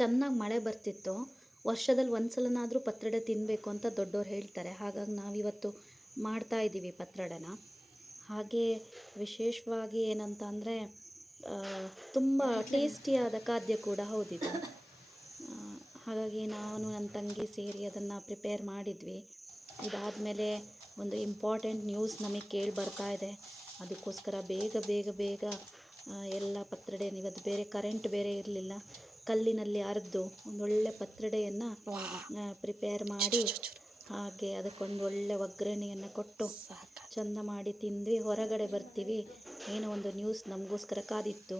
ಚೆನ್ನಾಗಿ ಮಳೆ ಬರ್ತಿತ್ತು. ವರ್ಷದಲ್ಲಿ ಒಂದು ಸಲನಾದರೂ ಪತ್ರೊಡೆ ತಿನ್ನಬೇಕು ಅಂತ ದೊಡ್ಡವ್ರು ಹೇಳ್ತಾರೆ. ಹಾಗಾಗಿ ನಾವಿವತ್ತು ಮಾಡ್ತಾ ಇದ್ದೀವಿ ಪತ್ರೊಡೆನ. ಹಾಗೆ ವಿಶೇಷವಾಗಿ ಏನಂತ ಅಂದರೆ ತುಂಬ ಟೇಸ್ಟಿಯಾದ ಖಾದ್ಯ ಕೂಡ ಹೌದಿದೆ. ಹಾಗಾಗಿ ನಾನು ನನ್ನ ತಂಗಿ ಸೇರಿ ಅದನ್ನು ಪ್ರಿಪೇರ್ ಮಾಡಿದ್ವಿ. ಇದಾದಮೇಲೆ ಒಂದು ಇಂಪಾರ್ಟೆಂಟ್ ನ್ಯೂಸ್ ನಮಗೆ ಕೇಳಿ ಬರ್ತಾ ಇದೆ. ಅದಕ್ಕೋಸ್ಕರ ಬೇಗ ಬೇಗ ಬೇಗ ಎಲ್ಲ ಪತ್ರೊಡೆ ಇವತ್ತು ಬೇರೆ ಕರೆಂಟ್ ಬೇರೆ ಇರಲಿಲ್ಲ. ಕಲ್ಲಿನಲ್ಲಿ ಅರೆದು ಒಂದೊಳ್ಳೆ ಪತ್ರೊಡೆಯನ್ನು ಪ್ರಿಪೇರ್ ಮಾಡಿ ಹಾಗೆ ಅದಕ್ಕೊಂದು ಒಳ್ಳೆ ಒಗ್ಗರಣೆಯನ್ನು ಕೊಟ್ಟು ಚಂದ ಮಾಡಿ ತಿಂದ್ವಿ. ಹೊರಗಡೆ ಬರ್ತೀವಿ. ಏನೋ ಒಂದು ನ್ಯೂಸ್ ನಮಗೋಸ್ಕರ ಕಾದಿತ್ತು.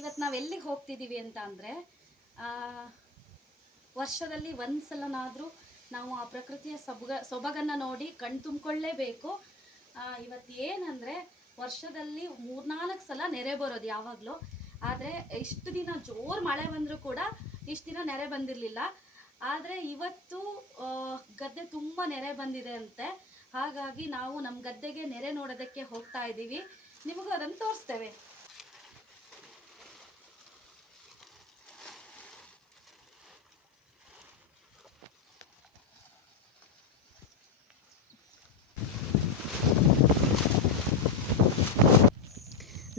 ಇವತ್ತು ನಾವು ಎಲ್ಲಿಗೆ ಹೋಗ್ತಿದ್ದೀವಿ ಅಂತ ಅಂದರೆ ವರ್ಷದಲ್ಲಿ ಒಂದು ಸಲನಾದರೂ ನಾವು ಆ ಪ್ರಕೃತಿಯ ಸೊಬಗ, ಸೊಬಗನ್ನು ನೋಡಿ ಕಣ್ ತುಂಬಿಕೊಳ್ಳೇಬೇಕು. ಇವತ್ತು ಏನಂದರೆ, ವರ್ಷದಲ್ಲಿ ಮೂರ್ನಾಲ್ಕು ಸಲ ನೆರೆ ಬರೋದು ಯಾವಾಗಲೂ. ಆದರೆ ಇಷ್ಟು ದಿನ ಜೋರು ಮಳೆ ಬಂದರೂ ಕೂಡ ಇಷ್ಟು ದಿನ ನೆರೆ ಬಂದಿರಲಿಲ್ಲ. ಆದರೆ ಇವತ್ತು ಗದ್ದೆ ತುಂಬ ನೆರೆ ಬಂದಿದೆ ಅಂತೆ. ಹಾಗಾಗಿ ನಾವು ನಮ್ಮ ಗದ್ದೆಗೆ ನೆರೆ ನೋಡೋದಕ್ಕೆ ಹೋಗ್ತಾ ಇದ್ದೀವಿ. ನಿಮಗೂ ಅದನ್ನು ತೋರಿಸ್ತೇವೆ.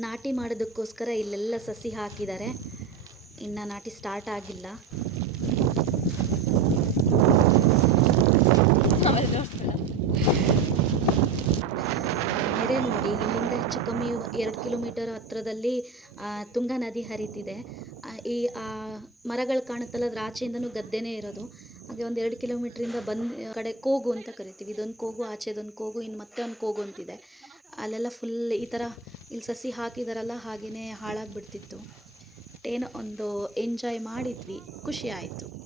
ನಾಟಿ ಮಾಡೋದಕ್ಕೋಸ್ಕರ ಇಲ್ಲೆಲ್ಲ ಸಸಿ ಹಾಕಿದ್ದಾರೆ. ಇನ್ನು ನಾಟಿ ಸ್ಟಾರ್ಟ್ ಆಗಿಲ್ಲ. ನೆರೆ ನೋಡಿ, ಇಲ್ಲಿಂದ ಹೆಚ್ಚು ಕಮ್ಮಿ ಎರಡು ಕಿಲೋಮೀಟರ್ ಹತ್ತಿರದಲ್ಲಿ ತುಂಗಾ ನದಿ ಹರಿತಿದೆ. ಈ ಮರಗಳು ಕಾಣುತ್ತಲ್ಲ ಅದ್ರ ಆಚೆಯಿಂದನೂ ಗದ್ದೆನೇ ಇರೋದು. ಹಾಗೆ ಒಂದು ಎರಡು ಕಿಲೋಮೀಟ್ರಿಂದ ಬಂದು, ಕಡೆ ಕೋಗು ಅಂತ ಕರಿತೀವಿ. ಇದೊಂದು ಕೋಗು, ಆಚೆದೊಂದು ಕೋಗು ಇನ್ನು ಮತ್ತೆ ಒಂದು ಕೋಗು ಅಂತಿದೆ. ಅಲ್ಲೆಲ್ಲ ಫುಲ್ ಈ ಥರ ಇಲ್ಲಿ ಸಸಿ ಹಾಕಿದಾರಲ್ಲ ಹಾಗೆಯೇ ಹಾಳಾಗಿಬಿಡ್ತಿತ್ತು. ಏನೋ ಒಂದು ಎಂಜಾಯ್ ಮಾಡಿದ್ವಿ. ಖುಷಿ ಆಯಿತು.